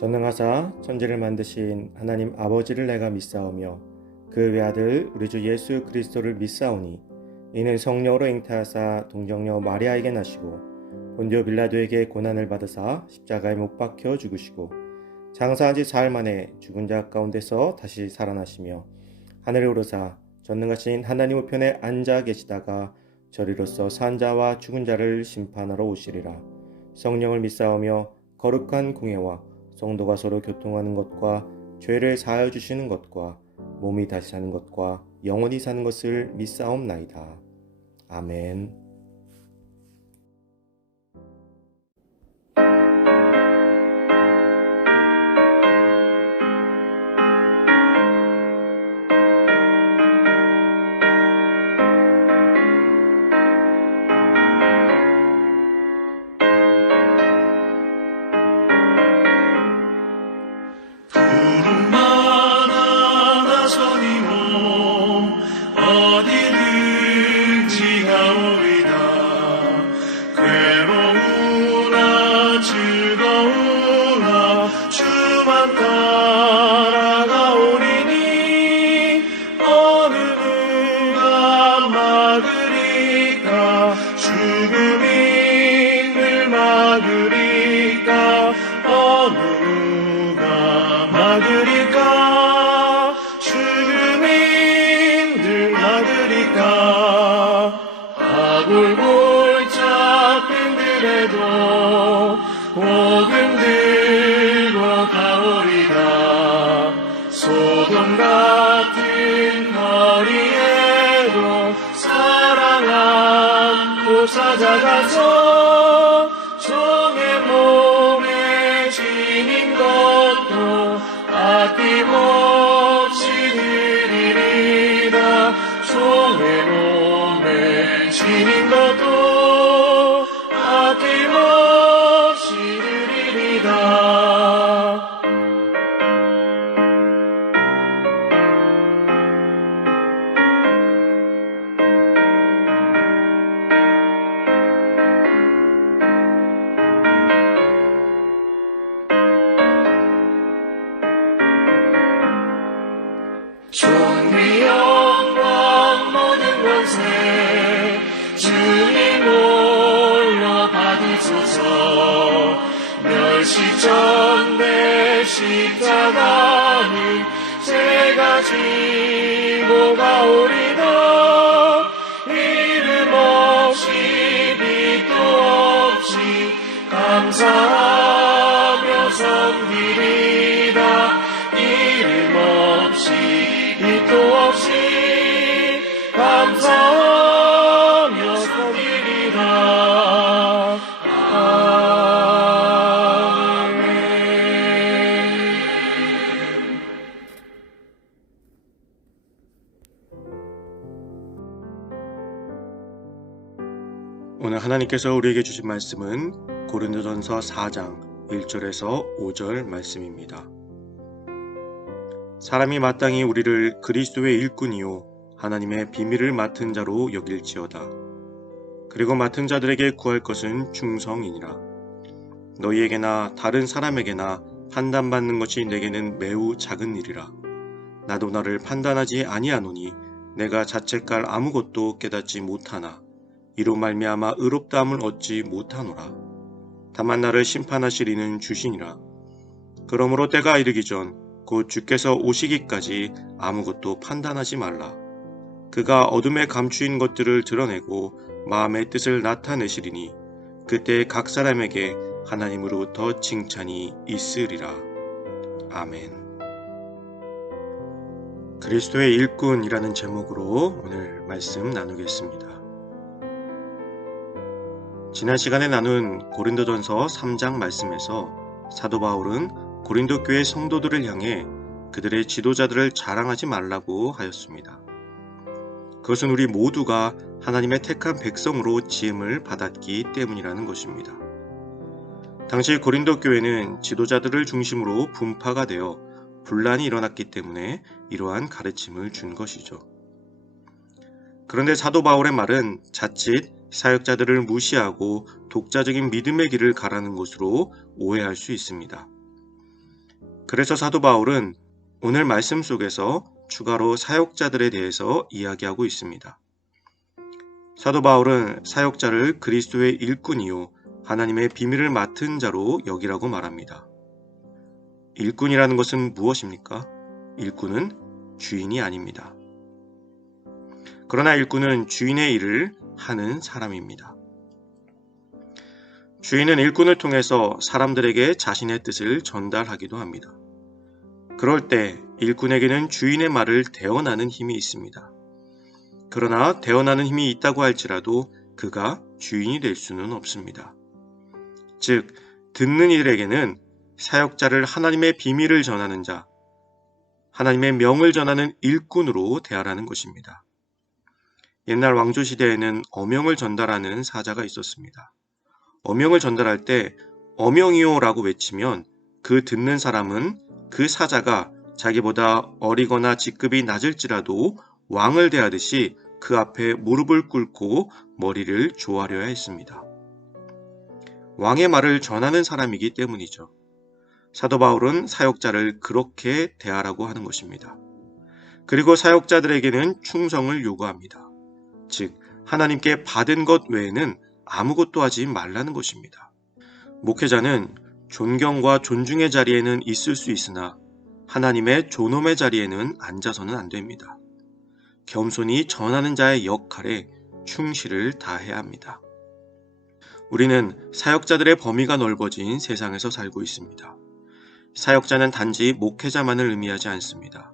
전능하사 천지를 만드신 하나님 아버지를 내가 믿사오며 그 외아들 우리 주 예수 그리스도를 믿사오니 이는 성령으로 잉태하사 동정녀 마리아에게 나시고 본디오 빌라도에게 고난을 받으사 십자가에 못 박혀 죽으시고 장사한 지 사흘 만에 죽은 자 가운데서 다시 살아나시며 하늘에 오르사 전능하신 하나님 우편에 앉아 계시다가 저리로서 산 자와 죽은 자를 심판하러 오시리라. 성령을 믿사오며 거룩한 공예와 성도가 서로 교통하는 것과 죄를 사하여 주시는 것과 몸이 다시 사는 것과 영원히 사는 것을 믿사옵나이다. 아멘. 푸른만한 나선이 몸 어디든지 가오리다. 괴로우나 즐거우나 주만 따라가오리니 어느 누가 막으리까. 죽음이 늘 막으리까. 어느 누가 막으리까. 죽음이 늘 막으리까. 아골골 잡힌 들에도 복음 들고 가오리다. 소돔 같은 거리에도 사랑 안고 찾아가서 종의 몸에 지닌 것도 아낌없이 드리리다. 종의 몸에 지닌 것도 아낌없이 드리리다. 존귀 영광 모든 권세 주님 홀로 받으소서. 멸시전대 십자가는 제가 지고 가오리다. 이름 없이 빛도 없이 감사하며 섬기리다. 이름 없이 빛도 없이 감사하며 섬기리다. 아멘. 오늘 하나님께서 우리에게 주신 말씀은 고린도전서 4장 1절에서 5절 말씀입니다. 사람이 마땅히 우리를 그리스도의 일꾼이요 하나님의 비밀을 맡은 자로 여길지어다. 그리고 맡은 자들에게 구할 것은 충성이니라. 너희에게나 다른 사람에게나 판단받는 것이 내게는 매우 작은 일이라. 나도 나를 판단하지 아니하노니 내가 자책할 아무것도 깨닫지 못하나 이로 말미암아 의롭다함을 얻지 못하노라. 다만 나를 심판하실 이는 주시니라. 그러므로 때가 이르기 전 곧 주께서 오시기까지 아무것도 판단하지 말라. 그가 어둠에 감추인 것들을 드러내고 마음의 뜻을 나타내시리니 그때 각 사람에게 하나님으로부터 칭찬이 있으리라. 아멘. 그리스도의 일꾼이라는 제목으로 오늘 말씀 나누겠습니다. 지난 시간에 나눈 고린도전서 3장 말씀에서 사도 바울은 고린도 교회 성도들을 향해 그들의 지도자들을 자랑하지 말라고 하였습니다. 그것은 우리 모두가 하나님의 택한 백성으로 지음을 받았기 때문이라는 것입니다. 당시 고린도 교회는 지도자들을 중심으로 분파가 되어 분란이 일어났기 때문에 이러한 가르침을 준 것이죠. 그런데 사도 바울의 말은 자칫 사역자들을 무시하고 독자적인 믿음의 길을 가라는 것으로 오해할 수 있습니다. 그래서 사도 바울은 오늘 말씀 속에서 추가로 사역자들에 대해서 이야기하고 있습니다. 사도 바울은 사역자를 그리스도의 일꾼이요 하나님의 비밀을 맡은 자로 여기라고 말합니다. 일꾼이라는 것은 무엇입니까? 일꾼은 주인이 아닙니다. 그러나 일꾼은 주인의 일을 하는 사람입니다. 주인은 일꾼을 통해서 사람들에게 자신의 뜻을 전달하기도 합니다. 그럴 때 일꾼에게는 주인의 말을 대언하는 힘이 있습니다. 그러나 대언하는 힘이 있다고 할지라도 그가 주인이 될 수는 없습니다. 즉, 듣는 이들에게는 사역자를 하나님의 비밀을 전하는 자, 하나님의 명을 전하는 일꾼으로 대하라는 것입니다. 옛날 왕조 시대에는 어명을 전달하는 사자가 있었습니다. 어명을 전달할 때 어명이요라고 외치면 그 듣는 사람은 그 사자가 자기보다 어리거나 직급이 낮을지라도 왕을 대하듯이 그 앞에 무릎을 꿇고 머리를 조아려야 했습니다. 왕의 말을 전하는 사람이기 때문이죠. 사도 바울은 사역자를 그렇게 대하라고 하는 것입니다. 그리고 사역자들에게는 충성을 요구합니다. 즉, 하나님께 받은 것 외에는 아무것도 하지 말라는 것입니다. 목회자는 존경과 존중의 자리에는 있을 수 있으나 하나님의 존엄의 자리에는 앉아서는 안 됩니다. 겸손히 전하는 자의 역할에 충실을 다해야 합니다. 우리는 사역자들의 범위가 넓어진 세상에서 살고 있습니다. 사역자는 단지 목회자만을 의미하지 않습니다.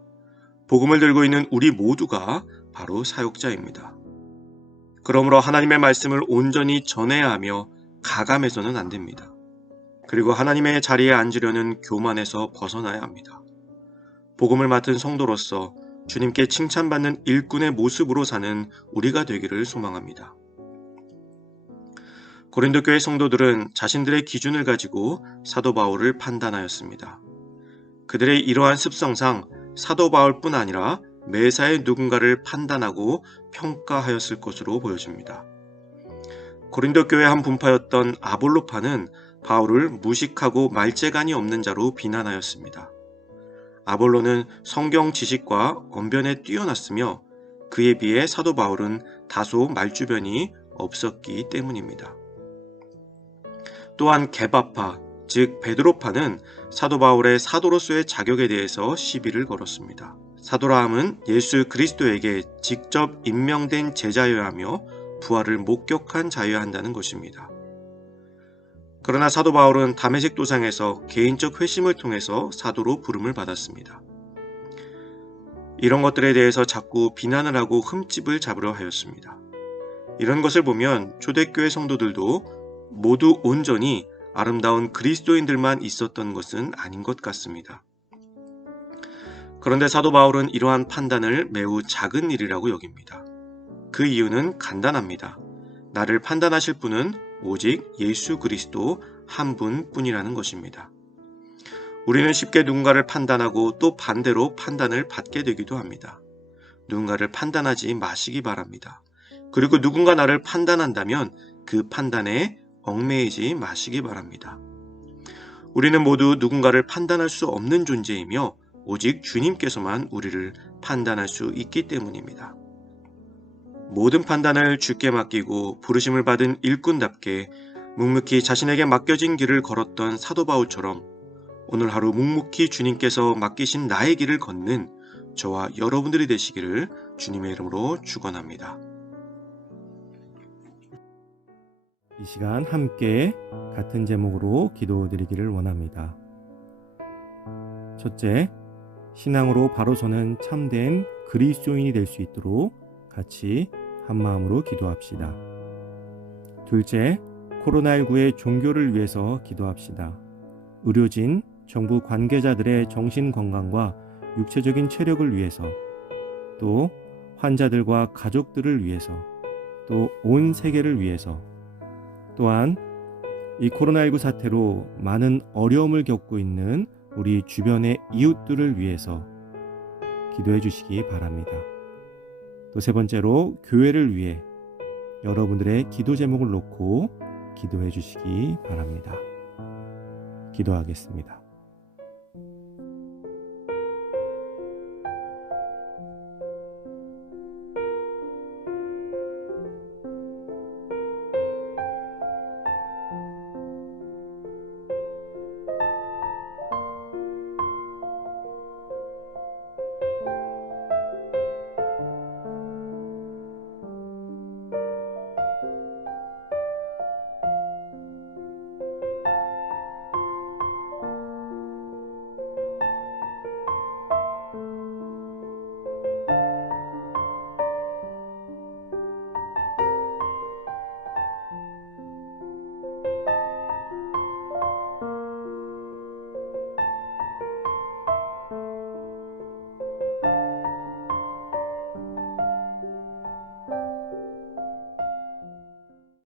복음을 들고 있는 우리 모두가 바로 사역자입니다. 그러므로 하나님의 말씀을 온전히 전해야 하며 가감해서는 안 됩니다. 그리고 하나님의 자리에 앉으려는 교만에서 벗어나야 합니다. 복음을 맡은 성도로서 주님께 칭찬받는 일꾼의 모습으로 사는 우리가 되기를 소망합니다. 고린도 교회 성도들은 자신들의 기준을 가지고 사도 바울을 판단하였습니다. 그들의 이러한 습성상 사도 바울뿐 아니라 매사에 누군가를 판단하고 평가하였을 것으로 보여집니다. 고린도 교회 한 분파였던 아볼로파는 바울을 무식하고 말재간이 없는 자로 비난하였습니다. 아볼로는 성경 지식과 언변에 뛰어났으며 그에 비해 사도 바울은 다소 말주변이 없었기 때문입니다. 또한 게바파, 즉 베드로파는 사도 바울의 사도로서의 자격에 대해서 시비를 걸었습니다. 사도라 함은 예수 그리스도에게 직접 임명된 제자여야 하며 부활을 목격한 자여야 한다는 것입니다. 그러나 사도 바울은 다메섹 도상에서 개인적 회심을 통해서 사도로 부름을 받았습니다. 이런 것들에 대해서 자꾸 비난을 하고 흠집을 잡으려 하였습니다. 이런 것을 보면 초대교회 성도들도 모두 온전히 아름다운 그리스도인들만 있었던 것은 아닌 것 같습니다. 그런데 사도 바울은 이러한 판단을 매우 작은 일이라고 여깁니다. 그 이유는 간단합니다. 나를 판단하실 분은 오직 예수 그리스도 한 분뿐이라는 것입니다. 우리는 쉽게 누군가를 판단하고 또 반대로 판단을 받게 되기도 합니다. 누군가를 판단하지 마시기 바랍니다. 그리고 누군가 나를 판단한다면 그 판단에 얽매이지 마시기 바랍니다. 우리는 모두 누군가를 판단할 수 없는 존재이며 오직 주님께서만 우리를 판단할 수 있기 때문입니다. 모든 판단을 주께 맡기고 부르심을 받은 일꾼답게 묵묵히 자신에게 맡겨진 길을 걸었던 사도 바울처럼 오늘 하루 묵묵히 주님께서 맡기신 나의 길을 걷는 저와 여러분들이 되시기를 주님의 이름으로 축원합니다. 이 시간 함께 같은 제목으로 기도드리기를 원합니다. 첫째, 신앙으로 바로 서는 참된 그리스도인이 될 수 있도록 같이 한마음으로 기도합시다. 둘째, 코로나19의 종교를 위해서 기도합시다. 의료진, 정부 관계자들의 정신건강과 육체적인 체력을 위해서, 또 환자들과 가족들을 위해서, 또 온 세계를 위해서, 또한 이 코로나19 사태로 많은 어려움을 겪고 있는 우리 주변의 이웃들을 위해서 기도해 주시기 바랍니다. 또 세 번째로 교회를 위해 여러분들의 기도 제목을 놓고 기도해 주시기 바랍니다. 기도하겠습니다.